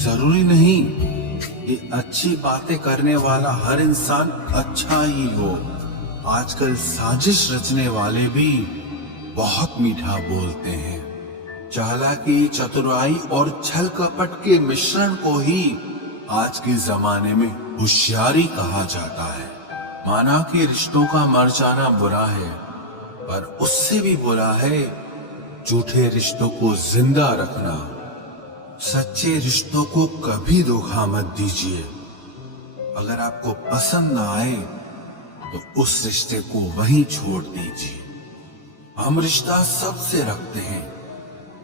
जरूरी नहीं कि अच्छी बातें करने वाला हर इंसान अच्छा ही हो। आजकल साजिश रचने वाले भी बहुत मीठा बोलते हैं। चालाकी, चतुराई और छल कपट के मिश्रण को ही आज के जमाने में होशियारी कहा जाता है। माना कि रिश्तों का मर जाना बुरा है, पर उससे भी बुरा है झूठे रिश्तों को जिंदा रखना। सच्चे रिश्तों को कभी धोखा मत दीजिए। अगर आपको पसंद ना आए तो उस रिश्ते को वहीं छोड़ दीजिए। हम रिश्ता सबसे रखते हैं,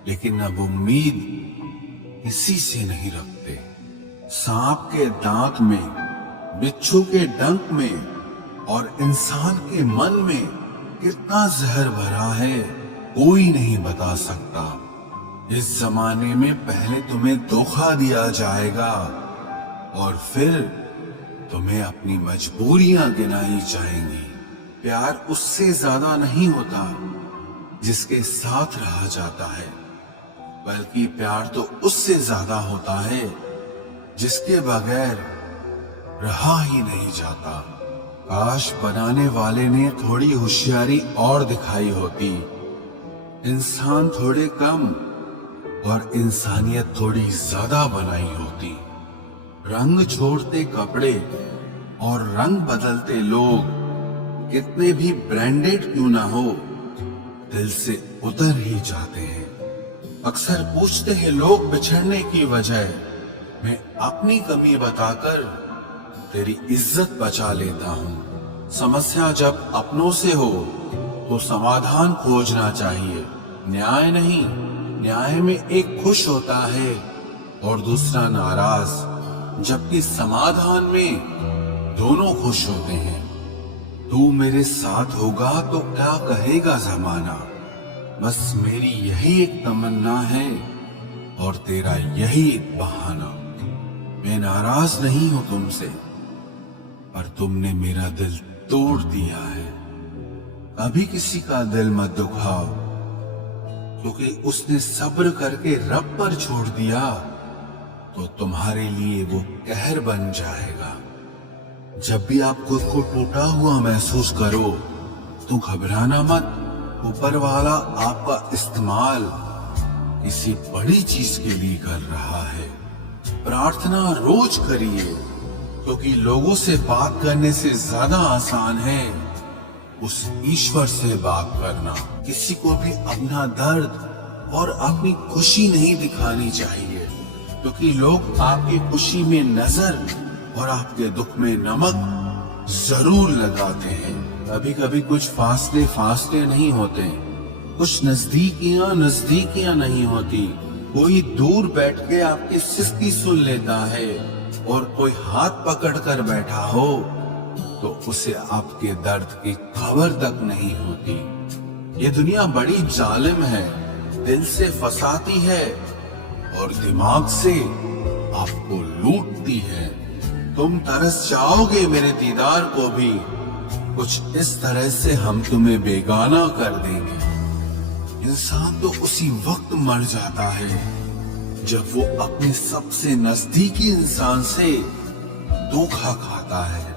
लेकिन अब उम्मीद किसी से नहीं रखते। सांप के दांत में, बिच्छू के डंक में और इंसान के मन में कितना जहर भरा है, कोई नहीं बता सकता। इस जमाने में पहले तुम्हें धोखा दिया जाएगा और फिर तुम्हें अपनी मजबूरियां गिनाई जाएंगी। प्यार उससे ज्यादा नहीं होता जिसके साथ रहा जाता है, बल्कि प्यार तो उससे ज्यादा होता है जिसके बगैर रहा ही नहीं जाता। काश बनाने वाले ने थोड़ी होशियारी और दिखाई होती। इंसान थोड़े कम और इंसानियत थोड़ी ज्यादा बनाई होती। रंग छोड़ते कपड़े और रंग बदलते लोग कितने भी ब्रांडेड क्यों ना हो, दिल से उतर ही जाते हैं। अक्सर पूछते हैं लोग बिछड़ने की वजह, मैं अपनी कमी बताकर तेरी इज्जत बचा लेता हूँ। समस्या जब अपनों से हो तो समाधान खोजना चाहिए, न्याय नहीं। न्याय में एक खुश होता है और दूसरा नाराज, जबकि समाधान में दोनों खुश होते हैं। तू मेरे साथ होगा तो क्या कहेगा जमाना, बस मेरी यही एक तमन्ना है और तेरा यही एक बहाना। मैं नाराज नहीं हूं तुमसे, पर तुमने मेरा दिल तोड़ दिया है। कभी किसी का दिल मत दुखाओ, क्योंकि उसने सब्र करके रब पर छोड़ दिया तो तुम्हारे लिए वो कहर बन जाएगा। जब भी आप खुद को टूटा हुआ महसूस करो तो घबराना मत। ऊपर वाला आपका इस्तेमाल किसी बड़ी चीज के लिए कर रहा है। प्रार्थना रोज करिए, क्योंकि लोगों से बात करने से ज्यादा आसान है उस ईश्वर से बात करना। किसी को भी अपना दर्द और अपनी खुशी नहीं दिखानी चाहिए, क्योंकि लोग आपकी खुशी में नजर और आपके दुख में नमक जरूर लगाते हैं। कभी कभी कुछ फासले नहीं होते, कुछ नजदीकियां नहीं होती। कोई दूर बैठ के आपकी सिस्की सुन लेता है और कोई हाथ पकड़ कर बैठा हो तो उसे आपके दर्द की खबर तक नहीं होती। ये दुनिया बड़ी जालिम है, दिल से फंसाती है और दिमाग से आपको लूटती है। तुम तरस जाओगे मेरे दीदार को भी, कुछ इस तरह से हम तुम्हें बेगाना कर देंगे। इंसान तो उसी वक्त मर जाता है जब वो अपने सबसे नजदीकी इंसान से धोखा खाता है।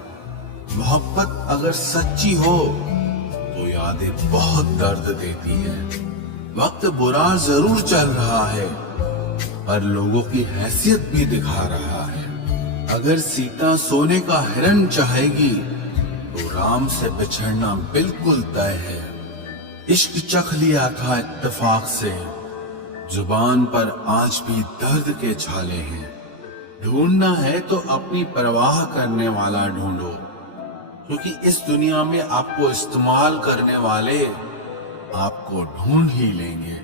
मोहब्बत अगर सच्ची हो तो यादें बहुत दर्द देती है। वक्त बुरा जरूर चल रहा है, पर लोगों की हैसियत भी दिखा रहा है। अगर सीता सोने का हिरण चाहेगी तो राम से बिछड़ना बिल्कुल तय है। इश्क चख लिया था इत्तेफाक से, जुबान पर आज भी दर्द के छाले हैं। ढूंढना है तो अपनी परवाह करने वाला ढूंढो, क्योंकि इस दुनिया में आपको इस्तेमाल करने वाले आपको ढूंढ ही लेंगे।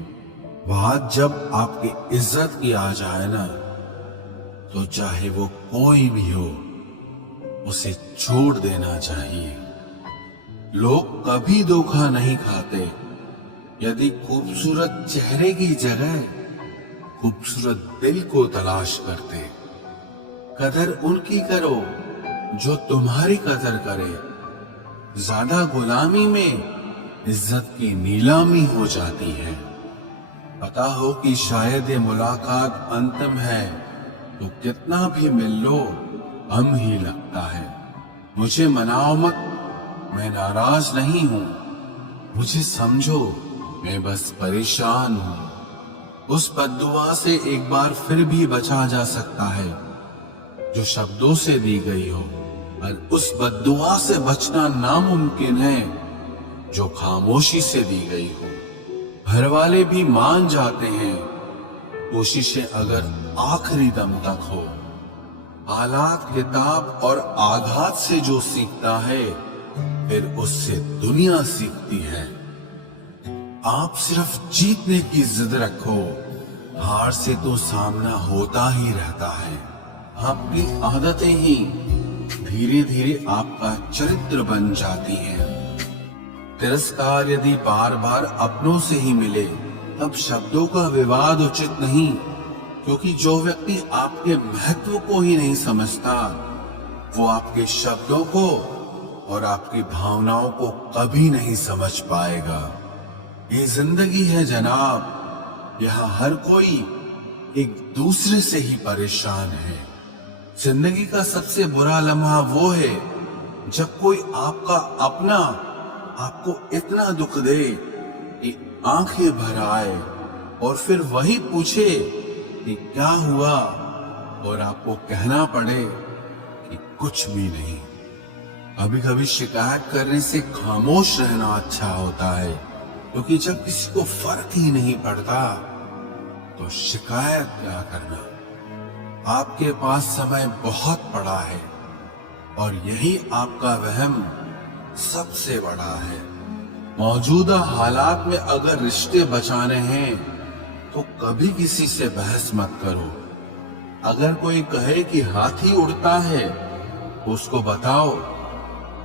बात जब आपकी इज्जत की आ जाए ना, तो चाहे वो कोई भी हो उसे छोड़ देना चाहिए। लोग कभी धोखा नहीं खाते। यदि खूबसूरत चेहरे की जगह खूबसूरत दिल को तलाश करते। कदर उनकी करो जो तुम्हारी कदर करे। ज्यादा गुलामी में इज्जत की नीलामी हो जाती है। पता हो कि शायद ये मुलाकात अंतिम है, तो कितना भी मिल लो गम ही लगता है। मुझे मनाओ मत, मैं नाराज नहीं हूं। मुझे समझो, मैं बस परेशान हूं। उस बद्दुआ से एक बार फिर भी बचा जा सकता है जो शब्दों से दी गई हो, और उस बद्दुआ से बचना नामुमकिन है जो खामोशी से दी गई हो। घर वाले भी मान जाते हैं, कोशिशें अगर आखिरी दम तक हो। हालात, किताब और आघात से जो सीखता है, फिर उससे दुनिया सीखती है। आप सिर्फ जीतने की जिद रखो, हार से तो सामना होता ही रहता है। आपकी आदतें ही धीरे धीरे आपका चरित्र बन जाती हैं। तिरस्कार यदि बार बार अपनों से ही मिले, तब शब्दों का विवाद उचित नहीं, क्योंकि जो व्यक्ति आपके महत्व को ही नहीं समझता, वो आपके शब्दों को और आपकी भावनाओं को कभी नहीं समझ पाएगा। ये जिंदगी है जनाब, यहाँ हर कोई एक दूसरे से ही परेशान है। जिंदगी का सबसे बुरा लम्हा वो है जब कोई आपका अपना आपको इतना दुख दे कि आंखें भर आए, और फिर वही पूछे कि क्या हुआ, और आपको कहना पड़े कि कुछ भी नहीं। कभी कभी शिकायत करने से खामोश रहना अच्छा होता है, क्योंकि जब किसी को फर्क ही नहीं पड़ता तो शिकायत क्या करना। आपके पास समय बहुत पड़ा है, और यही आपका वहम सबसे बड़ा है। मौजूदा हालात में अगर रिश्ते बचाने हैं तो कभी किसी से बहस मत करो। अगर कोई कहे कि हाथी उड़ता है, तो उसको बताओ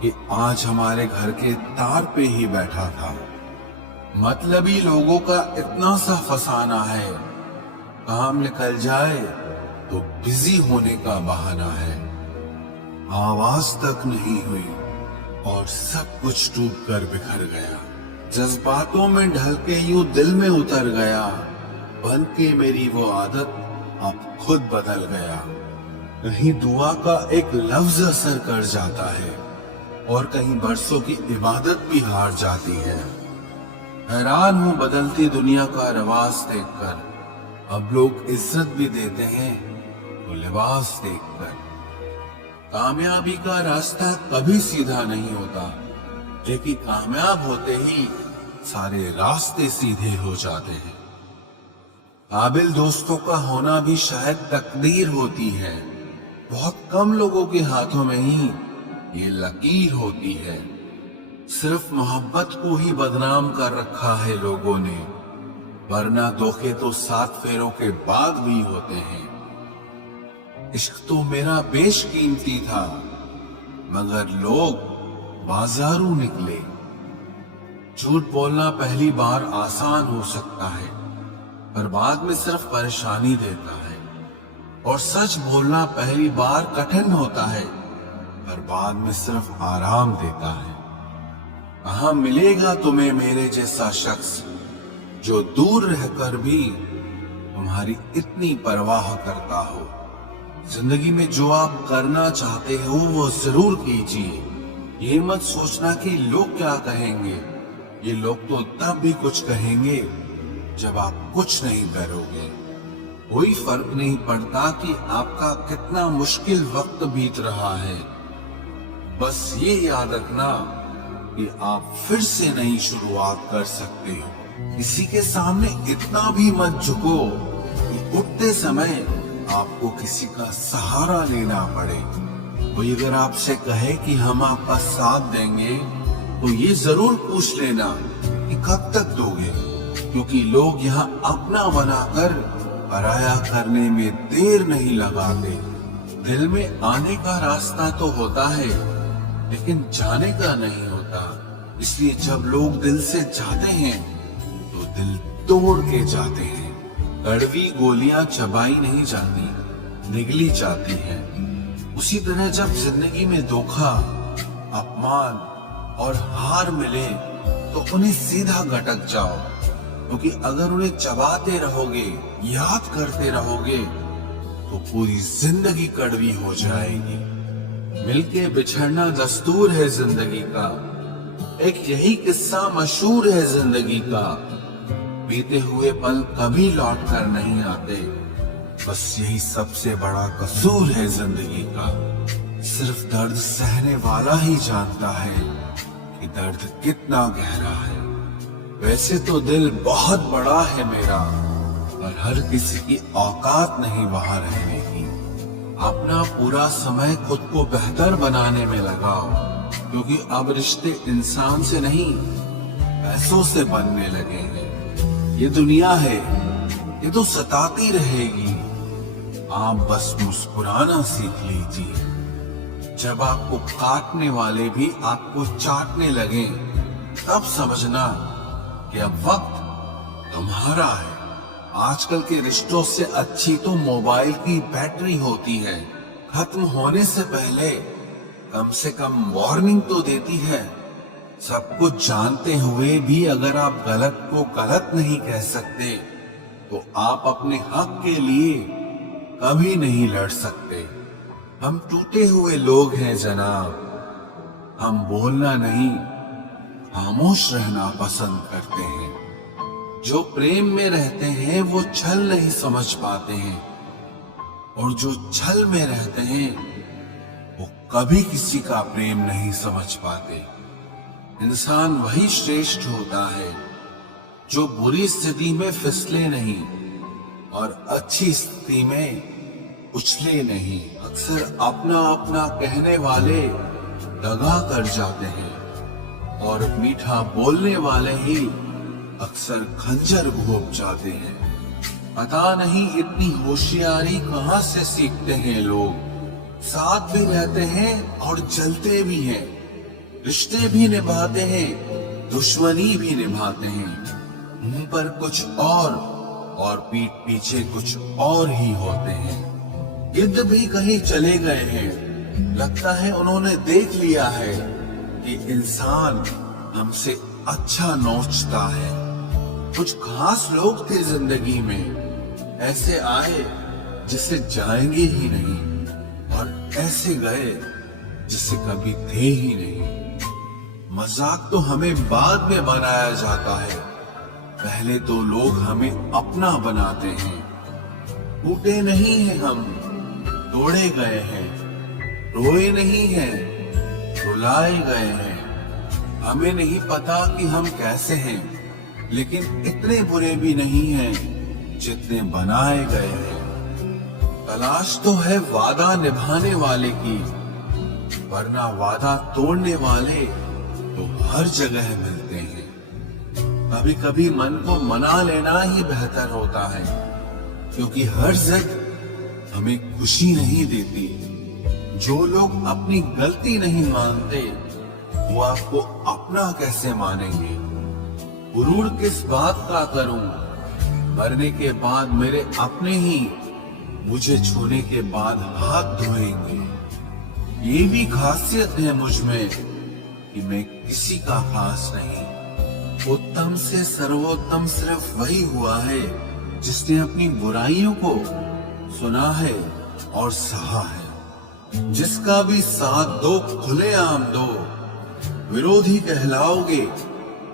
कि आज हमारे घर के तार पे ही बैठा था। मतलबी लोगों का इतना सा फसाना है, काम निकल जाए तो बिजी होने का बहाना है। आवाज तक नहीं हुई और सब कुछ टूट कर बिखर गया। जज्बातों में ढल के यूं दिल में उतर गया, बन के मेरी वो आदत अब खुद बदल गया। कहीं दुआ का एक लफ्ज असर कर जाता है, और कहीं बरसों की इबादत भी हार जाती है। हैरान हूं बदलती दुनिया का रवाज देखकर। अब लोग इज्जत भी देते हैं तो लिबास देखकर। कामयाबी का रास्ता कभी सीधा नहीं होता, लेकिन कामयाब होते ही सारे रास्ते सीधे हो जाते हैं। काबिल दोस्तों का होना भी शायद तकदीर होती है। बहुत कम लोगों के हाथों में ही ये लकीर होती है। सिर्फ मोहब्बत को ही बदनाम कर रखा है लोगों ने, वरना धोखे तो 7 फेरों के बाद भी होते हैं। इश्क तो मेरा बेशकीमती था, मगर लोग बाजारू निकले। झूठ बोलना पहली बार आसान हो सकता है, पर बाद में सिर्फ परेशानी देता है। और सच बोलना पहली बार कठिन होता है, पर बाद में सिर्फ आराम देता है। कहाँ मिलेगा तुम्हें मेरे जैसा शख्स, जो दूर रहकर भी तुम्हारी इतनी परवाह करता हो। जिंदगी में जो आप करना चाहते हो वो जरूर कीजिए। ये मत सोचना कि लोग क्या कहेंगे। ये लोग तो तब भी कुछ कहेंगे जब आप कुछ नहीं करोगे। कोई फर्क नहीं पड़ता कि आपका कितना मुश्किल वक्त बीत रहा है। बस ये याद रखना कि आप फिर से नई शुरुआत कर सकते हो। किसी के सामने इतना भी मत झुको कि उठते समय आपको किसी का सहारा लेना पड़े। कोई अगर आपसे कहे कि हम आपका साथ देंगे, तो ये जरूर पूछ लेना कि कब तक दोगे, क्योंकि लोग यहाँ अपना बनाकर पराया करने में देर नहीं लगाते। दिल में आने का रास्ता तो होता है, लेकिन जाने का नहीं होता। इसलिए जब लोग दिल से जाते हैं तो दिल तोड़ के जाते हैं। कड़वी गोलियां चबाई नहीं जाती, निगली जाती हैं। उसी तरह जब जिंदगी में धोखा, अपमान और हार मिले, तो उन्हें सीधा गटक जाओ, क्योंकि अगर उन्हें चबाते रहोगे, याद करते रहोगे, तो पूरी जिंदगी कड़वी हो जाएगी। मिलके बिछड़ना दस्तूर है जिंदगी का, एक यही किस्सा मशहूर है जिंदगी का। बीते हुए पल कभी लौट कर नहीं आते, बस यही सबसे बड़ा कसूर है जिंदगी का। सिर्फ दर्द सहने वाला ही जानता है कि दर्द कितना गहरा है। वैसे तो दिल बहुत बड़ा है मेरा, पर हर किसी की औकात नहीं वहां रहने की। अपना पूरा समय खुद को बेहतर बनाने में लगाओ, क्योंकि अब रिश्ते इंसान से नहीं पैसों से बनने लगे हैं। ये दुनिया है, ये तो सताती रहेगी, आप बस मुस्कुराना सीख लीजिए। जब आपको काटने वाले भी आपको चाटने लगे, तब समझना कि अब वक्त तुम्हारा है। आजकल के रिश्तों से अच्छी तो मोबाइल की बैटरी होती है, खत्म होने से पहले कम से कम वार्निंग तो देती है। सब कुछ जानते हुए भी अगर आप गलत को गलत नहीं कह सकते, तो आप अपने हक के लिए कभी नहीं लड़ सकते। हम टूटे हुए लोग हैं जनाब, हम बोलना नहीं खामोश रहना पसंद करते हैं। जो प्रेम में रहते हैं वो छल नहीं समझ पाते हैं, और जो छल में रहते हैं वो कभी किसी का प्रेम नहीं समझ पाते। इंसान वही श्रेष्ठ होता है जो बुरी स्थिति में फिसले नहीं और अच्छी स्थिति में उछले नहीं। अक्सर अपना अपना कहने वाले दगा कर जाते हैं, और मीठा बोलने वाले ही अक्सर खंजर घोंप जाते हैं। पता नहीं इतनी होशियारी कहां से सीखते हैं लोग। साथ भी रहते हैं और जलते भी हैं, रिश्ते भी निभाते हैं, दुश्मनी भी निभाते हैं। मुंह पर कुछ और पीठ पीछे कुछ और ही होते हैं। गिद्ध भी कहीं चले गए हैं, लगता है उन्होंने देख लिया है कि इंसान हमसे अच्छा नोचता है। कुछ खास लोग थे जिंदगी में, ऐसे आए जिससे जाएंगे ही नहीं, और ऐसे गए जिससे कभी थे ही नहीं। मजाक तो हमें बाद में बनाया जाता है, पहले तो लोग हमें अपना बनाते हैं। टूटे नहीं हैं हम, तोड़े गए हैं, रोए नहीं हैं, रुलाए गए हैं। हमें नहीं पता कि हम कैसे हैं, लेकिन इतने बुरे भी नहीं हैं जितने बनाए गए हैं। तलाश तो है वादा निभाने वाले की, वरना वादा तोड़ने वाले तो हर जगह मिलते हैं। कभी कभी मन को मना लेना ही बेहतर होता है, क्योंकि हर जिद हमें खुशी नहीं देती। जो लोग अपनी गलती नहीं मानते, वो आपको अपना कैसे मानेंगे। गुरूर किस बात का करूं, मरने के बाद मेरे अपने ही मुझे छूने के बाद हाथ धोएंगे। ये भी खासियत है मुझ में कि मैं किसी का खास नहीं। उत्तम से सर्वोत्तम सिर्फ वही हुआ है जिसने अपनी बुराइयों को सुना है और सहा है। जिसका भी साथ दो खुलेआम दो, विरोधी कहलाओगे,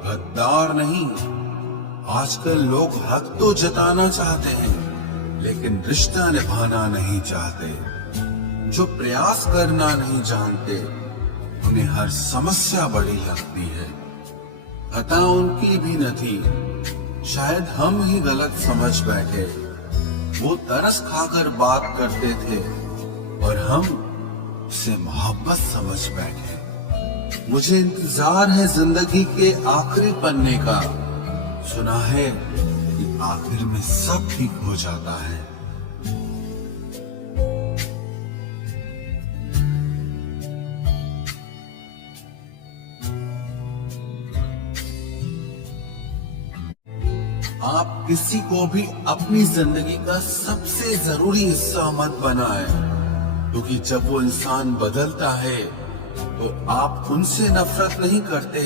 गद्दार नहीं। आजकल लोग हक तो जताना चाहते हैं, लेकिन रिश्ता निभाना नहीं चाहते। जो प्रयास करना नहीं जानते, उन्हें हर समस्या बड़ी लगती है। खता उनकी भी न थी, शायद हम ही गलत समझ बैठे। वो तरस खाकर बात करते थे और हम उसे मोहब्बत समझ बैठे। मुझे इंतजार है जिंदगी के आखिरी पन्ने का, सुना है कि आखिर में सब ठीक हो जाता है। आप किसी को भी अपनी जिंदगी का सबसे जरूरी हिस्सा मत बनाएं, क्योंकि जब वो इंसान बदलता है तो आप उनसे नफरत नहीं करते,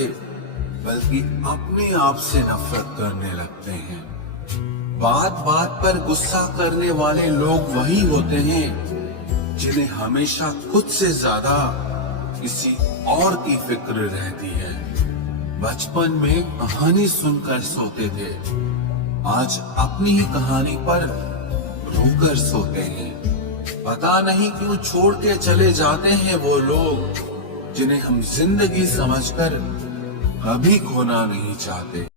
बल्कि अपने आप से नफरत करने लगते हैं। बात बात पर गुस्सा करने वाले लोग वही होते हैं जिन्हें हमेशा खुद से ज्यादा किसी और की फिक्र रहती है। बचपन में कहानी सुनकर सोते थे, आज अपनी ही कहानी पर रोकर सोते हैं। पता नहीं क्यों छोड़ के चले जाते हैं वो लोग जिन्हें हम जिंदगी समझकर कभी खोना नहीं चाहते।